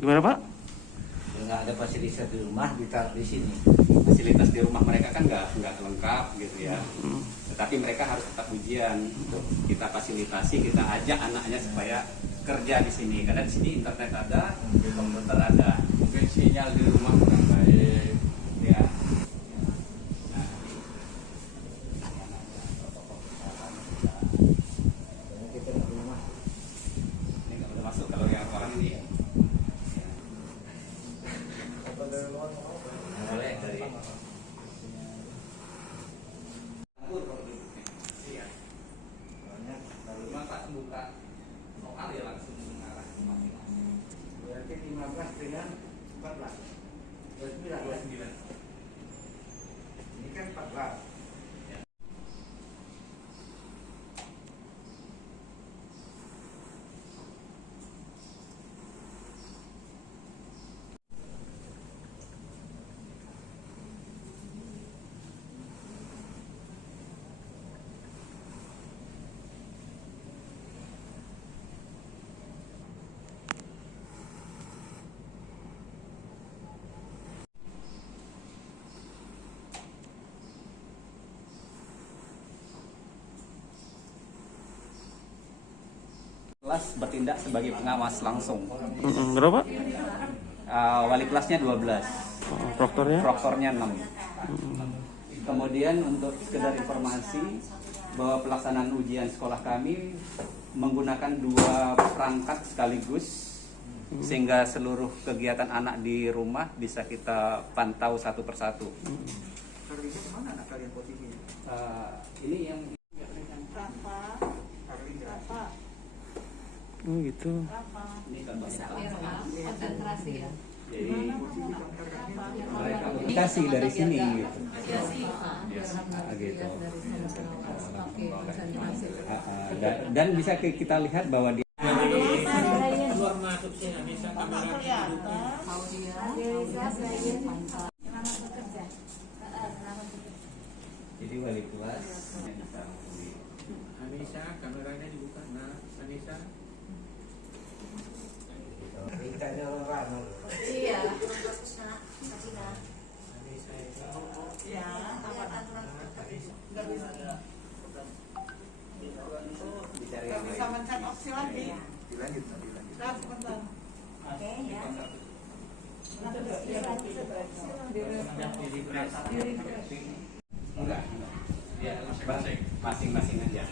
Gimana Pak? Nggak ada fasilitas di rumah, ditaruh di sini. Fasilitas di rumah mereka kan nggak lengkap gitu ya. Tetapi mereka harus tetap ujian. Kita fasilitasi, kita ajak anaknya supaya kerja di sini. Karena di sini internet ada, komputer ada. Mungkin sinyal di rumah kurang baik. Ya. Kita di rumah. Ini nggak boleh masuk kalau yang orang ini. Boleh dari. Iya. Kalau Bapak buka soal ya langsung mengarah ke masing-masing. Berarti 15 dengan 14. 29. Ini kan 14. Kelas bertindak sebagai pengawas langsung. Berapa? Wali kelasnya 12, Proktornya? proktornya 6. Kemudian untuk sekedar informasi bahwa pelaksanaan ujian sekolah kami menggunakan 2 perangkat sekaligus, sehingga seluruh kegiatan anak di rumah bisa kita pantau satu persatu. Karlinda kemana anak kalian posisinya? Ini yang Oh gitu. ini kan konsentrasi ya. jadi mereka komunikasi dari sini gitu. Gitu. Dan bisa kita lihat bahwa dia Keluar masuk sini bisa kamera jadi wali kelas yang bisa Anissa, kameranya dibuka. Nah, Anissa. Kita ada orang. Iya. bicara yang Bisa lain. mencet opsi lagi. Dilanjut. Nah, sebentar. Enggak. Ya, masing-masing aja.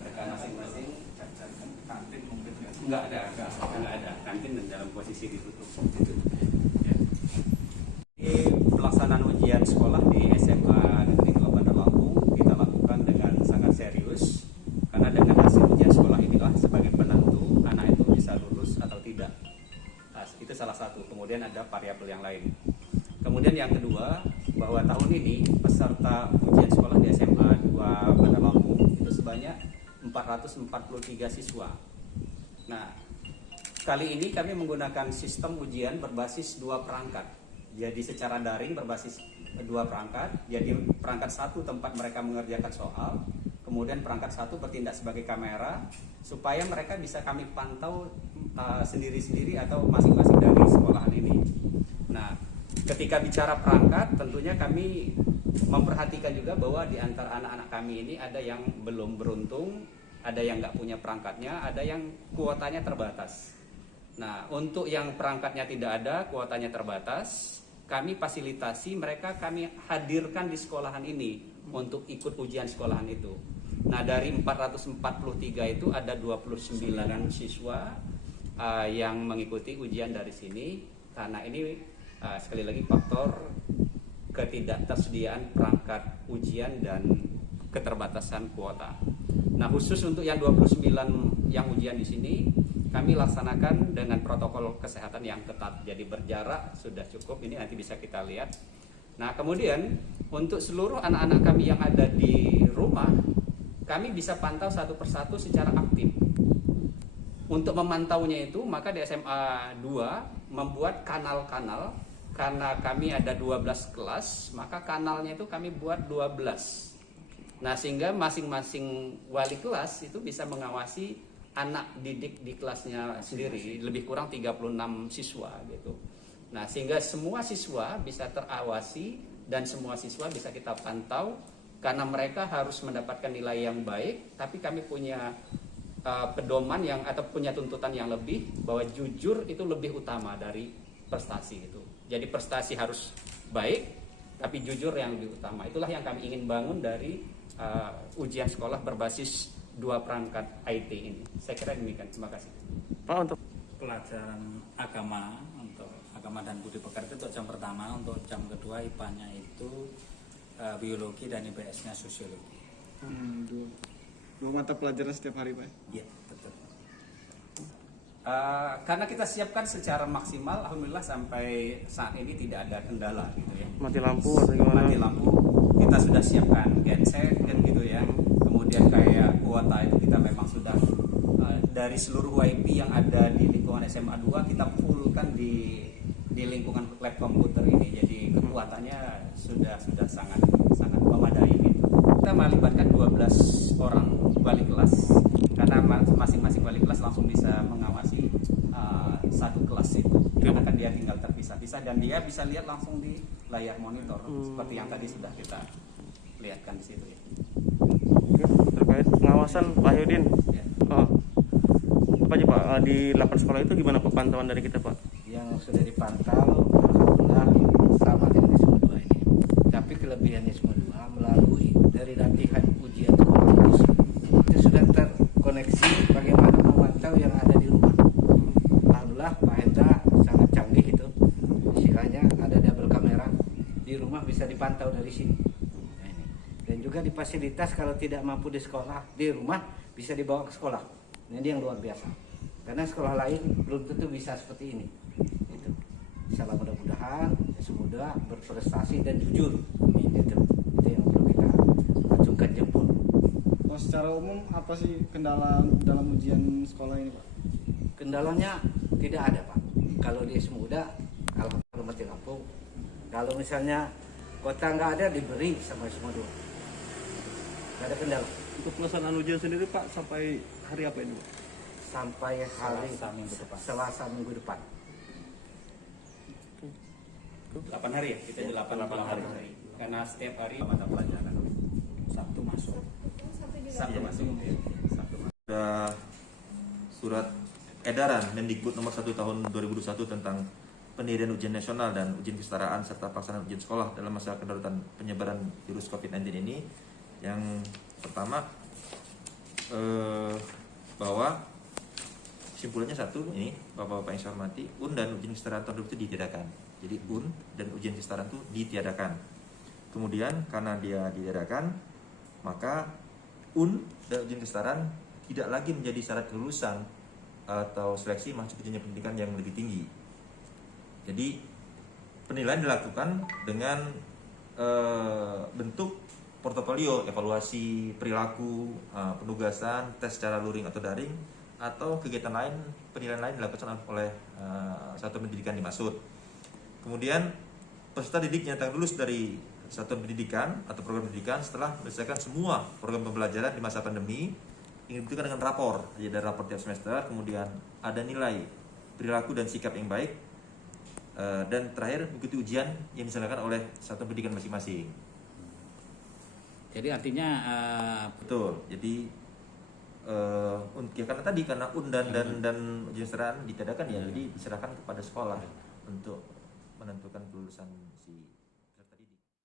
Mereka masing-masing. Kantin mungkin ya. Enggak ada. Kantin dan dalam posisi ditutup. Gitu. Ya. Ini pelaksanaan ujian sekolah di SMA Negeri 2 Bandar Lampung kita lakukan dengan sangat serius karena dengan hasil ujian sekolah inilah sebagai penentu anak itu bisa lulus atau tidak. Nah, itu salah satu. Kemudian ada variabel yang lain. Kemudian yang kedua, bahwa tahun ini peserta ujian sekolah di SMA 2 Bandar Lampung itu sebanyak 443 siswa. Nah, kali ini kami menggunakan sistem ujian berbasis 2 perangkat. Jadi secara daring berbasis 2 perangkat. Jadi perangkat 1 tempat mereka mengerjakan soal, kemudian perangkat 1 bertindak sebagai kamera supaya mereka bisa kami pantau sendiri-sendiri atau masing-masing dari sekolahan ini. Nah, ketika bicara perangkat, tentunya kami memperhatikan juga bahwa di antara anak-anak kami ini ada yang belum beruntung, ada yang nggak punya perangkatnya, ada yang kuotanya terbatas. Nah, untuk yang perangkatnya tidak ada, kuotanya terbatas, kami fasilitasi mereka, kami hadirkan di sekolahan ini untuk ikut ujian sekolahan itu. Nah, dari 443 itu ada 29 siswa yang mengikuti ujian dari sini, karena ini sekali lagi faktor ketidaktersediaan perangkat ujian dan keterbatasan kuota. Nah, khusus untuk yang 29 yang ujian di sini kami laksanakan dengan protokol kesehatan yang ketat. Jadi berjarak sudah cukup, ini nanti bisa kita lihat. Nah, kemudian untuk seluruh anak-anak kami yang ada di rumah, kami bisa pantau satu persatu secara aktif. Untuk memantaunya itu, maka di SMA 2 membuat kanal-kanal. Karena kami ada 12 kelas, maka kanalnya itu kami buat 12. Nah, sehingga masing-masing wali kelas itu bisa mengawasi anak didik di kelasnya sendiri, lebih kurang 36 siswa gitu. Nah, sehingga semua siswa bisa terawasi dan semua siswa bisa kita pantau karena mereka harus mendapatkan nilai yang baik, tapi kami punya pedoman yang atau punya tuntutan yang lebih bahwa jujur itu lebih utama dari prestasi itu. Jadi prestasi harus baik, tapi jujur yang lebih utama. Itulah yang kami ingin bangun dari ujian sekolah berbasis 2 perangkat IT ini. Saya kira demikian. Terima kasih. Pak, untuk Pelajaran agama untuk agama dan budi pekerti untuk jam pertama, untuk jam kedua IPA-nya itu biologi dan IPS-nya sosiologi. Dua mata pelajaran setiap hari, Pak. Iya, betul. Karena kita siapkan secara maksimal, alhamdulillah sampai saat ini tidak ada kendala gitu ya. mati lampu atau gimana? Mati lampu kita sudah siapkan genset kan gitu ya. Kemudian kayak kuota itu kita memang sudah dari seluruh WIP yang ada di lingkungan SMA 2 kita fullkan di lingkungan lab komputer ini. Jadi kekuatannya sudah sangat memadai gitu. Kita melibatkan 12 orang wali kelas karena masing-masing wali kelas langsung bisa mengawasi satu kelas itu. Karena kan dia tinggal terpisah-pisah dan dia bisa lihat langsung di layar monitor seperti yang tadi sudah kita lihatkan di situ ya. Oke, terkait pengawasan Pak Yudin. Ya. Oh. Apa aja Pak, di 8 sekolah itu gimana Pak pantauan dari kita Pak? Yang sudah dipantau alhamdulillah sama dengan ISMO 2 ini. Tapi kelebihan ISMO 2 melalui dari latihan ujian sekolah itu sudah terkoneksi bagaimana memantau yang ada di rumah. Alhamdulillah Pak Hendra sangat canggih itu. Istilahnya ada double kamera di rumah bisa dipantau dari sini. Nah, ini. Dan juga di fasilitas kalau tidak mampu di sekolah, di rumah bisa dibawa ke sekolah. Nah, ini yang luar biasa. Karena sekolah lain belum tentu bisa seperti ini. Itu. Salah mudah-mudahan semoga berprestasi dan jujur. Itu yang perlu kita acungkan jempol. Oh, secara umum apa sih kendala dalam ujian sekolah ini, Pak? Kendalanya tidak ada, Pak. Kalau di Semuda, alhamdulillah mati lampu. Kalau misalnya kota nggak ada diberi sama Semuda. Nggak ada kendala. Untuk pelaksanaan ujian sendiri Pak sampai hari apa ini Pak? Sampai hari Selasa minggu depan. 8 hari ya, kita di 8 hari. Karena setiap hari mata pelajaran. Sabtu masuk. Sabtu masuk. Ya. Sabtu masuk. Ada surat edaran Mendikbud nomor 1 tahun 2021 tentang pendirian ujian nasional dan ujian kesetaraan serta pelaksanaan ujian sekolah dalam masa kedaruratan penyebaran virus COVID-19 ini. Yang pertama bahwa kesimpulannya satu ini, Bapak-bapak yang saya hormati, UN dan ujian kesetaraan tahun 2020 ditiadakan. Jadi UN dan ujian kesetaraan itu ditiadakan. Kemudian karena dia ditiadakan, maka UN dan ujian kesetaraan tidak lagi menjadi syarat kelulusan atau seleksi masuk ke jenjang pendidikan yang lebih tinggi. Jadi penilaian dilakukan dengan bentuk portofolio, evaluasi perilaku, penugasan, tes secara luring atau daring, atau kegiatan lain, penilaian lain dilakukan oleh satuan pendidikan dimaksud. Kemudian peserta didik nyatakan lulus dari satuan pendidikan atau program pendidikan setelah menyelesaikan semua program pembelajaran di masa pandemi. Ini dibuktikan dengan rapor, jadi ada rapor tiap semester, kemudian ada nilai perilaku dan sikap yang baik, dan terakhir mengikuti ujian yang diselenggarakan oleh satuan pendidikan masing-masing. Jadi artinya Betul. Jadi ya karena UN dan ujian kesetaraan ditiadakan ya, jadi diserahkan kepada sekolah untuk menentukan kelulusan si